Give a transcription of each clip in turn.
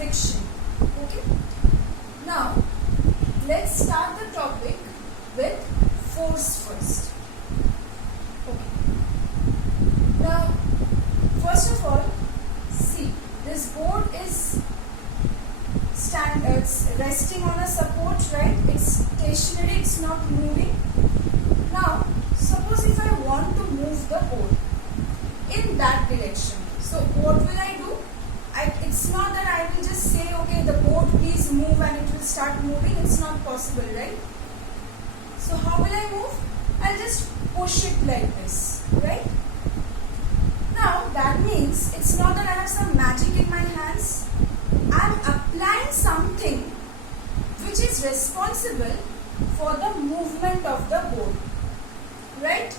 friction. Okay. Now let's start the topic with force first. Okay. Now first of all, see, this board is it's resting on a support, right? It's stationary, it's not moving. Now suppose if I want to move the board in that direction, so what will I do? It's not that I will just say, okay, the board please move and it will start moving. It's not possible, right? So how will I move? I'll just push it like this, right? Now that means it's not that I have some magic in my hands. I'm applying something which is responsible for the movement of the board, right?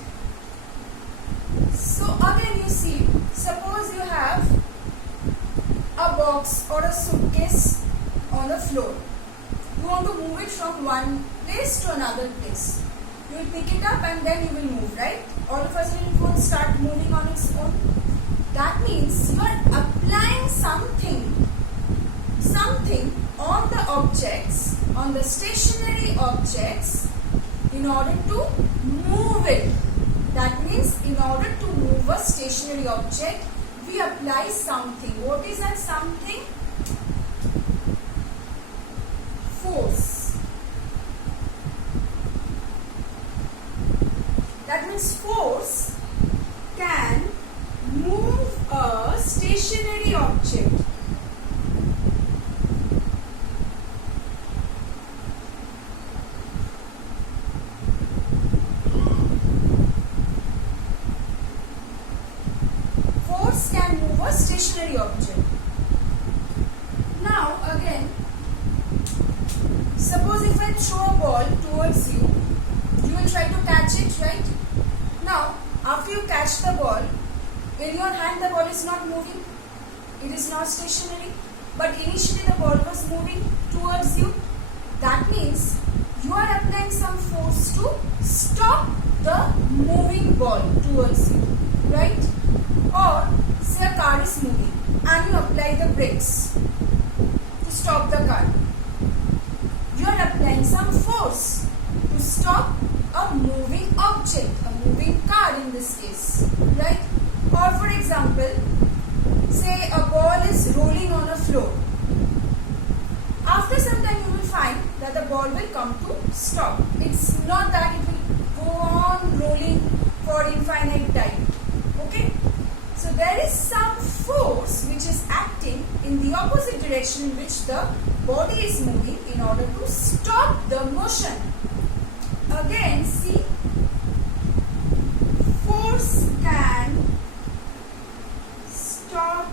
So again you see, suppose you have a box or a suitcase on the floor. You want to move it from one place to another place. You will pick it up and then you will move, right? All of a sudden it won't start moving on its own. That means you are applying something on the objects, on the stationary objects, in order to move it. That means in order to move a stationary object, we apply something. What is that something? Force. That means force can move a stationary object. Force can move a stationary object. Now again, suppose if I throw a ball towards you, you will try to catch it, right? Now after you catch the ball, in your hand the ball is not moving, it is not stationary, but initially the ball was moving towards you. That means you are applying some force to stop the moving ball towards you, right? Or say a car is moving and you apply the brakes to stop the car. You are applying some force to stop a moving object, a moving car in this case, right? Or for example, say a ball is rolling on a floor. After some time you will find that the ball will come to stop. It's not that it will go on rolling for infinite time. Okay? So there is some force which is acting in the opposite direction in which the body is moving in order to stop the motion. Again, see, force can stop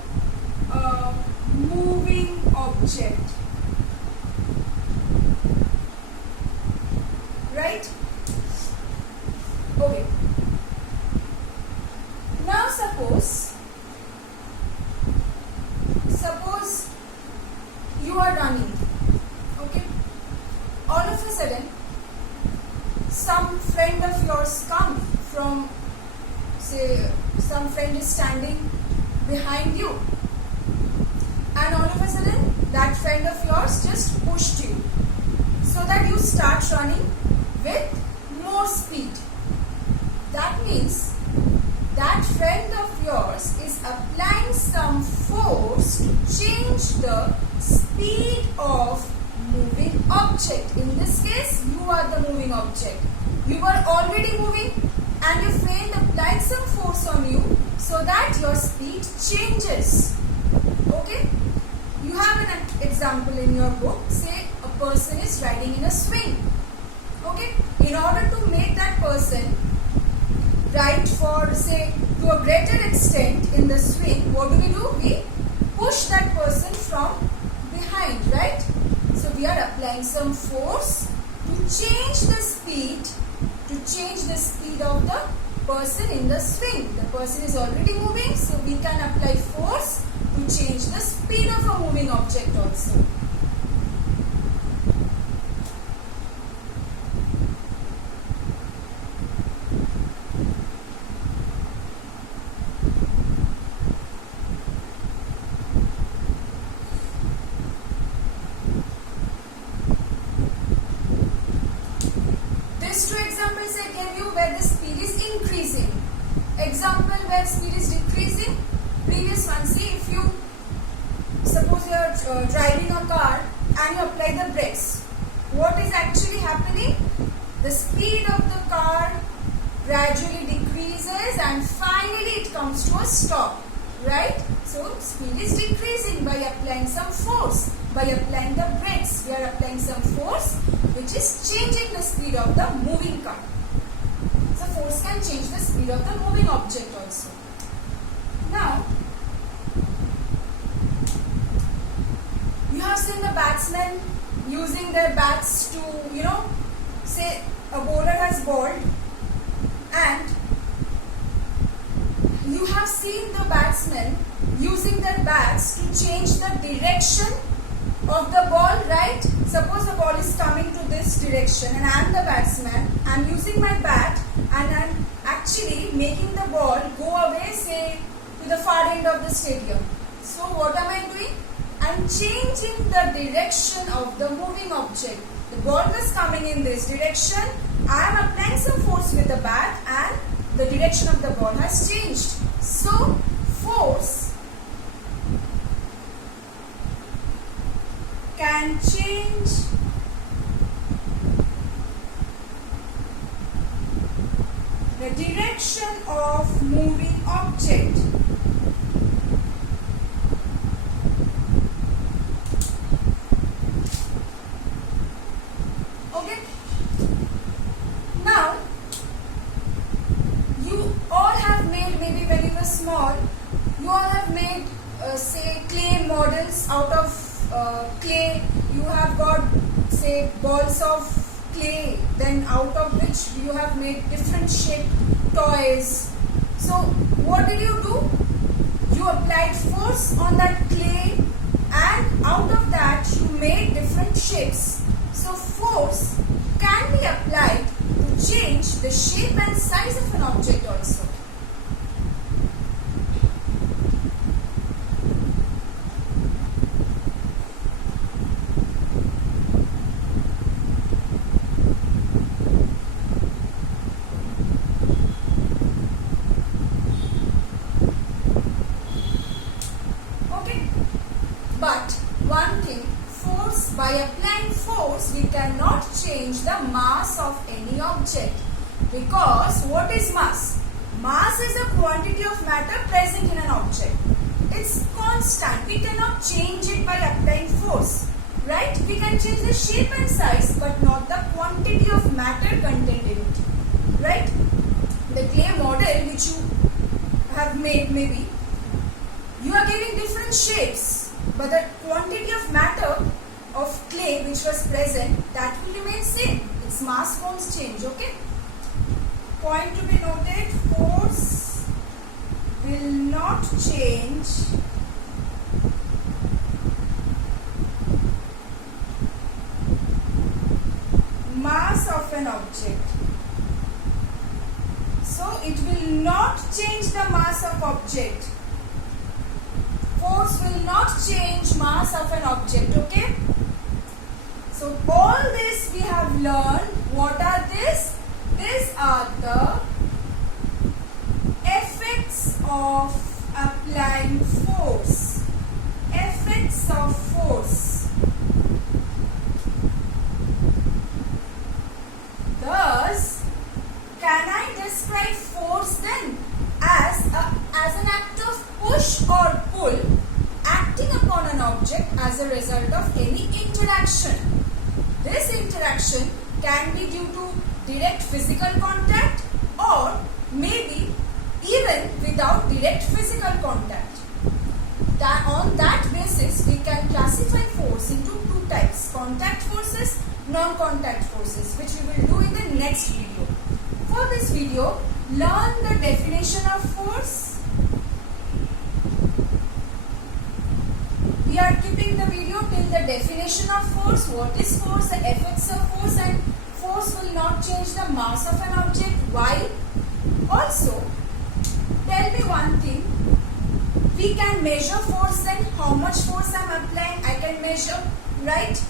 a moving object, right? Okay. Now suppose you are running, okay? All of a sudden some friend of yours come from, say some friend is standing behind you, and all of a sudden that friend of yours just pushed you, so that you start running with more speed. That means that friend of yours is applying some force to change the speed of moving object. In this case, you are the moving object. You were already moving and your friend applied some force on you so that your speed changes. Okay? You have an example in your book. Say a person is riding in a swing. Okay? In order to make that person ride for, say, to a greater extent in the swing, what do? We push that person from behind, right? So we are applying some force to change the speed of the person in the swing. The person is already moving, so we can apply force to change the speed of a moving object also. where speed is decreasing? Previous one. See, if you suppose you are driving a car and you apply the brakes, what is actually happening? The speed of the car gradually decreases and finally it comes to a stop, right? So speed is decreasing by applying some force. By applying the brakes, we are applying some force which is changing the speed of the moving car. So force can change the speed of the moving object also. Now, you have seen the batsmen using their bats to, say a bowler has bowled and you have seen the batsmen using their bats to change the direction of the ball, right? Suppose the ball is coming to this direction and I am the batsman. I am using my bat and I am actually making the ball go away, say, to the far end of the stadium. So what am I doing? I am changing the direction of the moving object. The ball was coming in this direction. I am applying some force with the bat and the direction of the ball has changed. So force can change the direction of moving object. Okay. Now, you all have made, maybe when you were small, you all have made say clay models out of clay. You have got, say, balls of clay, then out of which you have made different shaped toys. So what did you do? You applied force on that clay and out of that you made different shapes. So force can be applied to change the shape and size of an object also. But one thing, force, by applying force, we cannot change the mass of any object. Because what is mass? Mass is a quantity of matter present in an object. It's constant. We cannot change it by applying force. Right? We can change the shape and size, but not the quantity of matter contained in it. Right? The clay model which you have made, maybe, you are giving different shapes. But the quantity of matter of clay which was present, that will remain same. Its mass won't change, okay? Point to be noted, force will not change mass of an object. So it will not change the mass of object. Force will not change mass of an object, okay? So all this we have learned. What are these? These are the effects of applying force. Effects of force. Thus, can I describe force then as an act of push or pull acting upon an object as a result of any interaction? This interaction can be due to direct physical contact or maybe even without direct physical contact. On that basis, we can classify force into two types: contact forces, non-contact forces, which we will do in the next video. For this video, learn the definition of force. We are keeping the video till the definition of force. What is force? The effects of force, and force will not change the mass of an object. Why? Also, tell me one thing. We can measure force then. How much force I am applying, I can measure, right?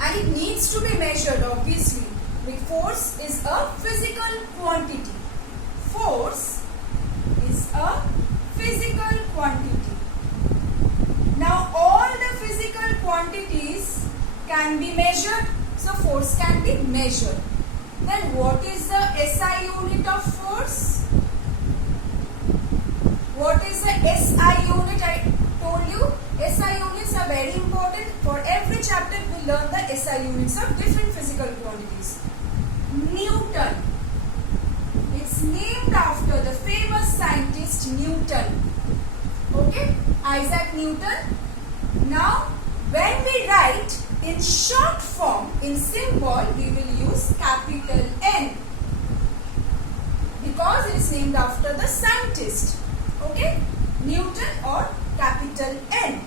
And it needs to be measured, obviously. Force is a physical quantity. Force is can be measured. So force can be measured. Then what is the SI unit of force? What is the SI unit? I told you SI units are very important. For every chapter we learn the SI units of different physical quantities. Newton. It's named after the famous scientist Newton. Okay, Isaac Newton. Now, when we write in short form, in symbol, we will use capital N because it is named after the scientist. Okay, Newton or capital N.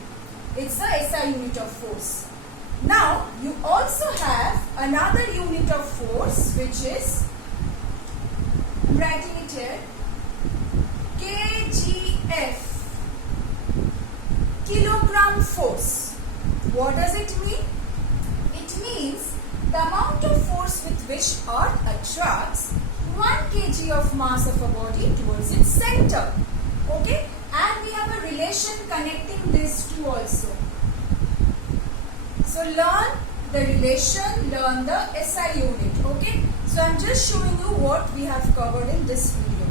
It's the SI unit of force. Now, you also have another unit of force which is, I'm writing it here, kgf, kilogram force. What does it mean? It means the amount of force with which Earth attracts 1 kg of mass of a body towards its center. Okay, and we have a relation connecting these two also. So learn the relation, learn the SI unit. Okay, so I'm just showing you what we have covered in this video.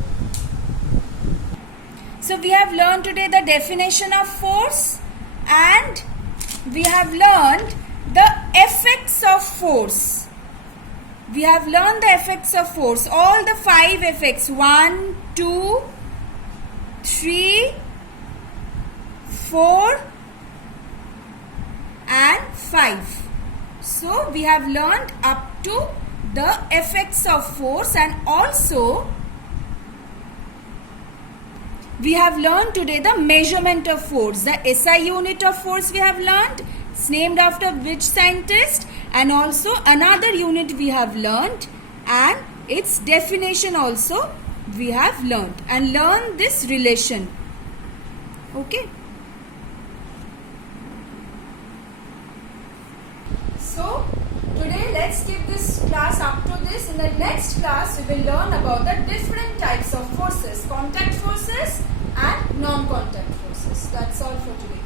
So we have learned today the definition of force and we have learned the effects of force. We have learned the effects of force, all the 5 effects, 1, 2, 3, 4 and 5. So we have learned up to the effects of force and also we have learned today the measurement of force. The SI unit of force we have learned. It's named after which scientist, and also another unit we have learned and its definition also we have learned, and learn this relation. Okay. So today let's keep this class up to this. In the next class we will learn about the different types of forces, contact forces and non-contact forces. That's all for today.